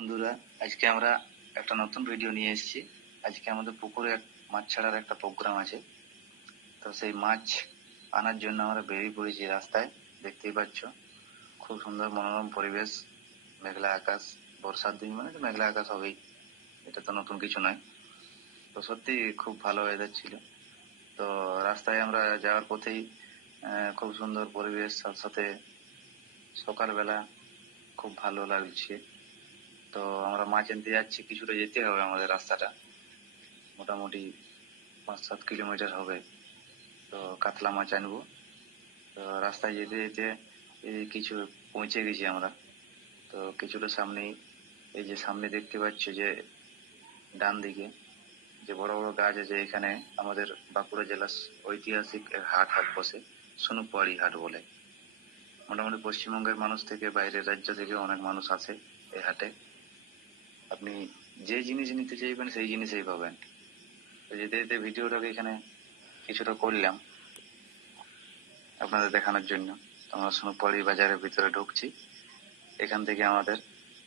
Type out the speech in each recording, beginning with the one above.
বন্ধুরা, আজকে আমরা একটা নতুন ভিডিও নিয়ে এসেছি। আজকে আমাদের পুকুরে মাছ ছাড়ার একটা প্রোগ্রাম আছে। তো সেই মাছ আনার জন্য আমরা বেরিয়ে পড়েছি রাস্তায়, দেখতেই পাচ্ছ। খুব সুন্দর মনোরম পরিবেশ, মেঘলা আকাশ, বর্ষার দিন মানে তো মেঘলা আকাশ হবেই, এটা তো নতুন কিছু নয়। তো সত্যি খুব ভালো ওয়েদার ছিল। তো রাস্তায় আমরা যাওয়ার পথেই খুব সুন্দর পরিবেশ সাথে সকালবেলা খুব ভালো লাগছে। তো আমরা মাছ আনতে যাচ্ছি, কিছুটা যেতে হবে আমাদের রাস্তাটা। মোটামুটি পাঁচ সাত কিলোমিটার হবে। তো কাতলা মাছ আনব। তো রাস্তায় যেতে যেতে এই কিছু পৌঁছে গেছি আমরা। তো কিছুটা সামনেই এই যে সামনে দেখতে পাচ্ছ যে ডান দিকে যে বড় বড় গাছ আছে এখানে আমাদের বাঁকুড়া জেলার ঐতিহাসিক হাট হাট বসে সোনুপাড়ি হাট বলে। মোটামুটি পশ্চিমবঙ্গের মানুষ থেকে বাইরের রাজ্য থেকে অনেক মানুষ আসে এই হাটে। আপনি যে জিনিস নিতে চাইবেন, সেই জিনিসই পাবেন। যেতে যেতে ভিডিওটাকে এখানে কিছুটা করলাম আপনাদের দেখানোর জন্য। আমরা সোনুপাড়ি বাজারের ভিতরে ঢুকছি। এখান থেকে আমাদের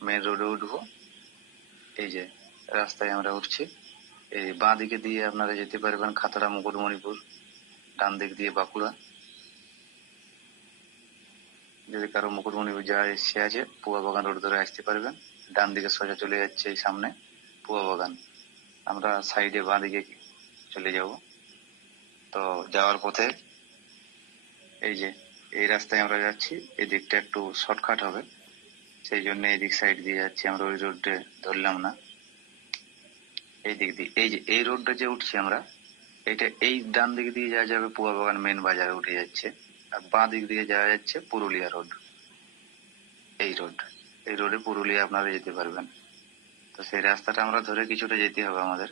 মেন রোডে উঠবো। এই যে রাস্তায় আমরা উঠছি। এই বাঁ দিকে দিয়ে আপনারা যেতে পারবেন খাতড়া, মুকুটমণিপুর, ডান দিক দিয়ে বাঁকুড়া। যদি কারও মুকুটমণিপুর যাওয়ার ইচ্ছে আছে, পুয়া বাগান রোড ধরে আসতে পারবেন। ডান দিকে সোজা চলে যাচ্ছে এই সামনে পুয়া বাগান। আমরা সাইডে বাঁ দিকে চলে যাব। তো যাওয়ার পথে এই যে, এই রাস্তায় আমরা যাচ্ছি, এই দিকটা একটু শর্টকাট হবে। সেই জন্য এই দিক সাইড দিয়ে যাচ্ছি, আমরা ওই রোডে ধরলাম না। এই দিক দিয়ে, এই যে, এই রোডটা যে উঠছি আমরা, এটা এই ডান দিক দিয়ে যাওয়া যাবে পুয়া বাগান মেন বাজারে উঠে যাচ্ছে। আর বাঁ দিক দিয়ে যাওয়া যাচ্ছে পুরুলিয়া রোড। এই রোড। এই রোডে পুরুলিয়া আপনারা যেতে পারবেন। তো সেই রাস্তাটা আমরা ধরে কিছুটা যেতে হবে আমাদের।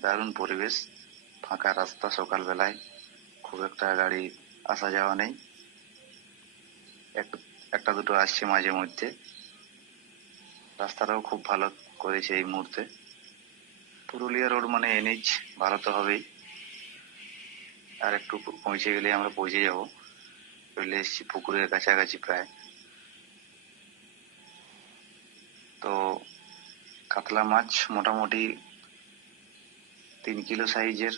দারুণ পরিবেশ, ফাঁকা রাস্তা সকালবেলায়। খুব একটা গাড়ি আসা যাওয়া নেই। এক- একটা দুটো আসছে মাঝে মধ্যে। রাস্তাটাও খুব ভালো করেছে এই মুহূর্তে। পুরুলিয়া রোড মানে এনএইচ, ভালো তো হবেই। আর একটু পৌঁছে গেলে আমরা পৌঁছে যাব। চলে এসেছি পুকুরের কাছাকাছি প্রায়। তো কাতলা মাছ মোটামুটি তিন কিলো সাইজের,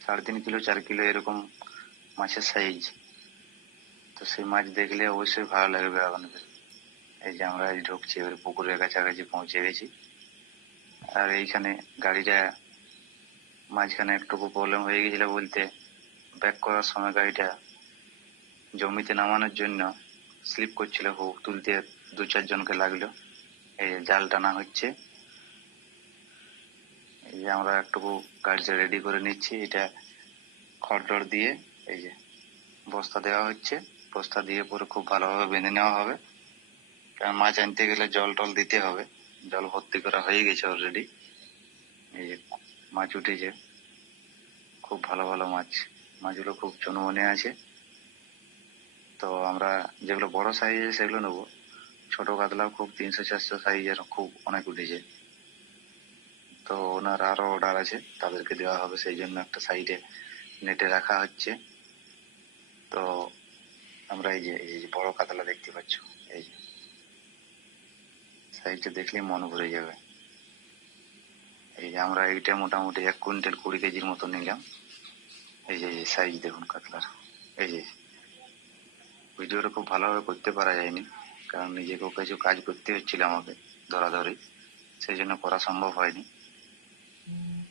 সাড়ে তিন কিলো, চার কিলো এরকম মাছের সাইজ। তো সেই মাছ দেখলে অবশ্যই ভালো লাগবে আপনাদের। এই যে আমরা আজ ঢুকছি, এবার পুকুরের কাছাকাছি পৌঁছে গেছি। আর এইখানে গাড়িটা মাঝখানে একটুকু প্রবলেম হয়ে গেছিল বলতে ব্যাক করার সময় গাড়িটা জমিতে নামানোর জন্য স্লিপ করছিল খুব তুলতে দু চারজনকে লাগল। এই জাল টানা হচ্ছে। এই যে আমরা একটুকু গাড়িটা রেডি করে নিচ্ছি। এটা খড় দিয়ে এই যে বস্তা দেওয়া হচ্ছে। বস্তা দিয়ে পরে খুব ভালোভাবে বেঁধে নেওয়া হবে। কারণ মাছ আনতে গেলে জল টল দিতে হবে। জল ভর্তি করা হয়ে গেছে অলরেডি এই যে মাছ উঠেছে। খুব ভালো ভালো মাছ। মাছগুলো খুব চনমনে আছে। তো আমরা যেগুলো বড় সাইজের সেগুলো নেব। ছোট কাতলাও খুব তিনশো, চারশো সাইজের খুব অনেক উঠেছে। তো ওনার আরও অর্ডার আছে, তাদেরকে দেওয়া হবে। সেই জন্য একটা সাইডে নেটে রাখা হচ্ছে। তো আমরা এই যে এই যে বড় কাতলা দেখতে পাচ্ছ, এই যে। সাইজটা দেখলেই মন ভরে যাবে। এই যে আমরা এইটা মোটামুটি এক কুইন্টাল কুড়ি কেজির মতো নিলাম। এই যে সাইজ দেখুন কাতলার। এই যে, ভিডিওটা খুব ভালোভাবে করতে পারা যায়নি, কারণ নিজেকেও কিছু কাজ করতে হচ্ছিল আমাকে ধরাধরি, সেই জন্য করা সম্ভব হয়নি।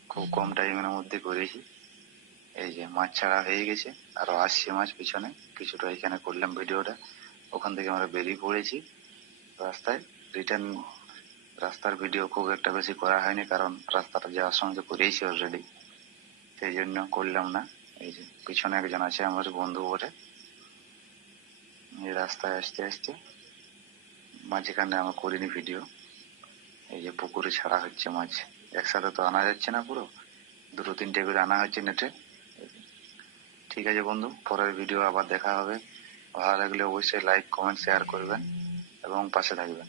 খুব কম টাইমের মধ্যে করেছি। এই যে, মাছ ছাড়া হয়ে গেছে, আরও আসছে মাছ পিছনে, কিছুটা এখানে করলাম ভিডিওটা। ওখান থেকে আমরা বেরিয়ে পড়েছি। রাস্তায় রিটার্ন, রাস্তার ভিডিও খুব একটা বেশি করা হয়নি, কারণ রাস্তাটা যাওয়ার সঙ্গে করেইছি অলরেডি সেই জন্য করলাম না। এই যে পিছনে একজন আছে আমার বন্ধু বলে এই রাস্তায় আসতে আসতে মাঝখানে আমরা করিনি ভিডিও এই যে পুকুরে ছাড়া হচ্ছে মাছ। একসাথে তো আনা যাচ্ছে না পুরো। দুটো তিনটে করে আনা হচ্ছে নেটে ঠিক আছে বন্ধু, পরের ভিডিও আবার দেখা হবে। ভালো লাগলে অবশ্যই লাইক কমেন্ট শেয়ার করবেন এবং পাশে থাকবেন।